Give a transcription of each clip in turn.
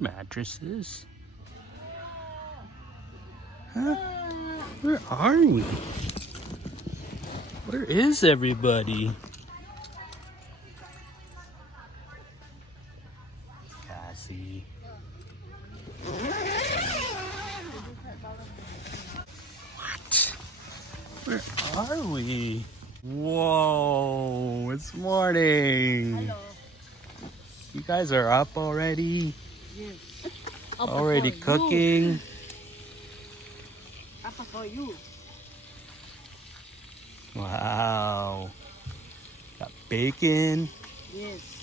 mattresses. Huh? Where are we? Where is everybody? Cassie. What? Where are we? Whoa, it's morning. Hello. You guys are up already? Yes. Already cooking? Up for you. Wow. Got bacon. Yes.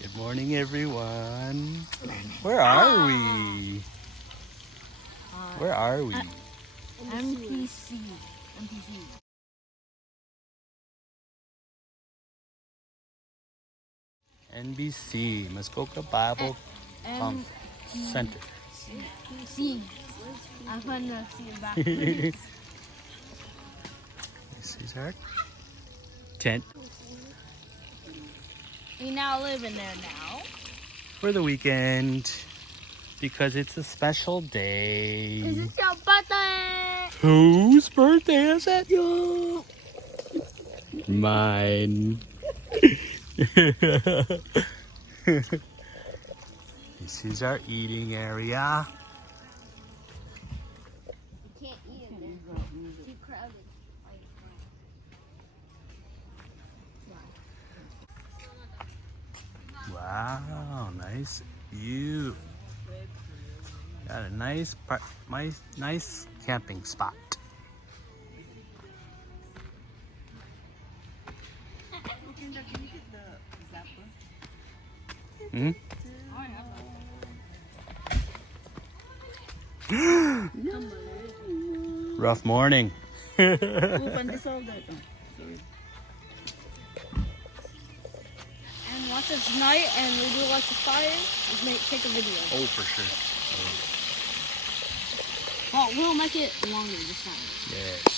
Good morning, everyone. Where are we? Where are we? MBC. MBC, Muskoka Bible Conference Center. See. I'm gonna see it back. This is our tent We now live in there now. for the weekend because it's a special day. This is your birthday. Whose birthday is it? Mine. This is our eating area. You can't eat in there. Too crowded. Wow, nice view. Got a nice camping spot. Hmm? Rough morning. And once it's night and we do like the fire, we may take a video. Oh, for sure. Well, we'll make it longer this time. Yes.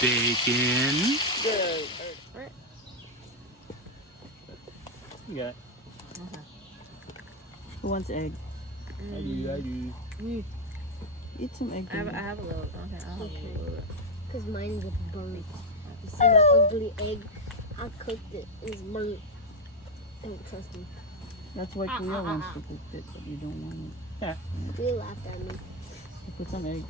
Bacon. Yeah. Who wants egg? I do. Eat some egg. I have a little. Okay, I'll have a little. Because mine's burnt. You see that ugly egg? I cooked it. It's burnt. Don't trust me. That's why Kuya wants to cook it, but you don't want it. They laughed at me. Put some egg.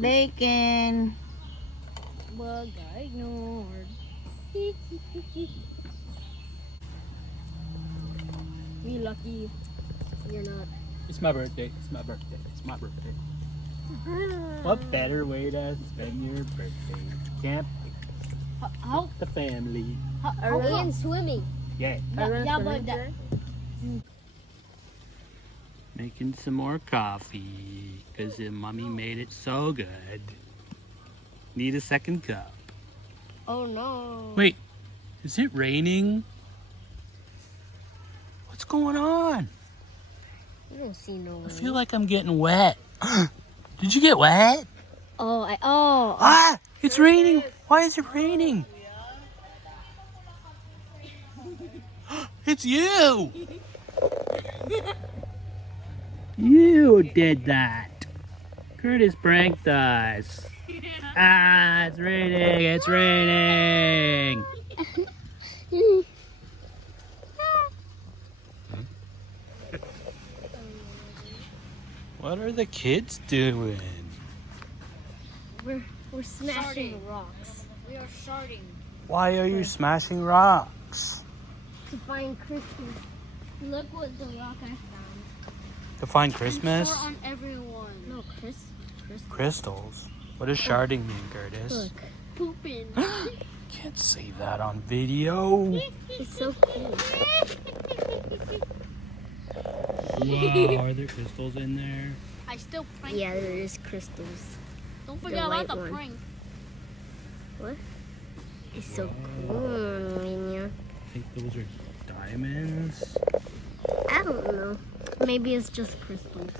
Bacon. Bug I ignored. We lucky. You're not. It's my birthday. It's my birthday. It's my birthday. What better way to spend your birthday? Camp How? the family. Are we in swimming? Yeah. Yeah, but that. Making some more coffee because mommy made it so good. Need a second cup. Oh no. Wait, is it raining? What's going on? I don't see no I way. feel like I'm getting wet. Did you get wet? Oh, Ah, it's raining. Why is it raining? It's you. You did that. Curtis pranked us. Ah, it's raining. It's raining. What are the kids doing? we're smashing rocks We are starting. Why are you smashing rocks? to find crystals. Look what the rock I found. To find Christmas? Pour on everyone. No, crystals. Crystals? What does sharding mean, Curtis? Look, Pooping. Can't say that on video. it's so cool. Wow, are there crystals in there? I still prank. Yeah, there is crystals. Don't forget about the white one. prank. What? It's so cool, Minion. I think those are diamonds. I don't know. Maybe it's just crystals.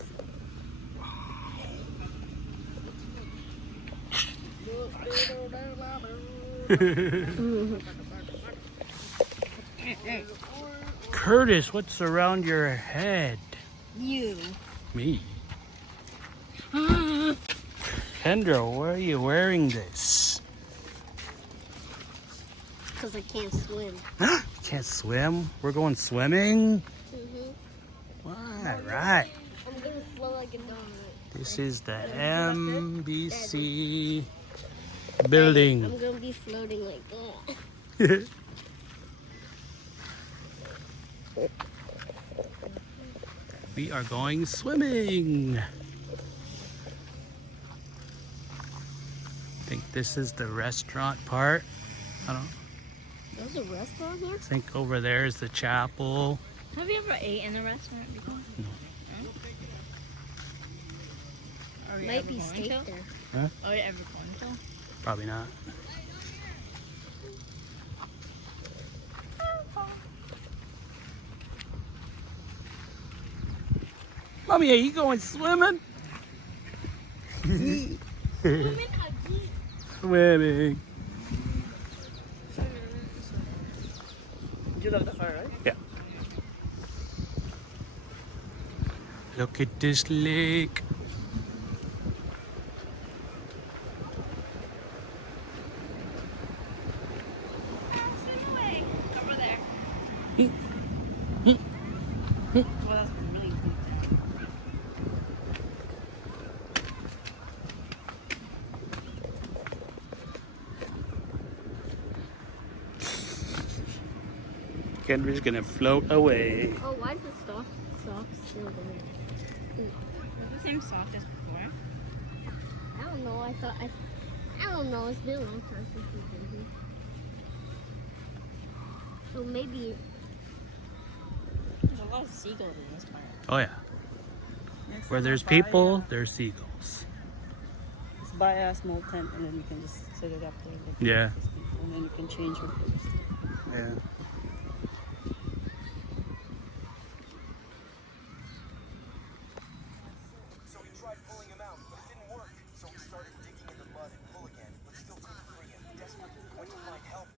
Curtis, what's around your head? You. Me? Kendra, why are you wearing this? Because I can't swim. You can't swim? We're going swimming? All right. I'm going to flow like a donut. This is the MBC building. I'm going to be floating like that. We are going swimming. I think this is the restaurant part. I don't know. There's a restaurant here? I think over there is the chapel. Have you ever ate in a restaurant before? No. Are you Might ever be going steak to? there. Are you ever going to? Probably not. Mommy, are you going swimming? Swimming. You love the car, right? Yeah. Look at this lake. Over there. Well, that's really good. Kendra's gonna float away. Oh, why is the sock still there? Is it the same sock as before? I don't know. I don't know. It's been a long time since we've been here. So maybe. There's a lot of seagulls in this part. Oh yeah. Where there's people, there's seagulls. Just buy a small tent and then you can just set it up there. Like Yeah. and then you can change your clothes. Yeah.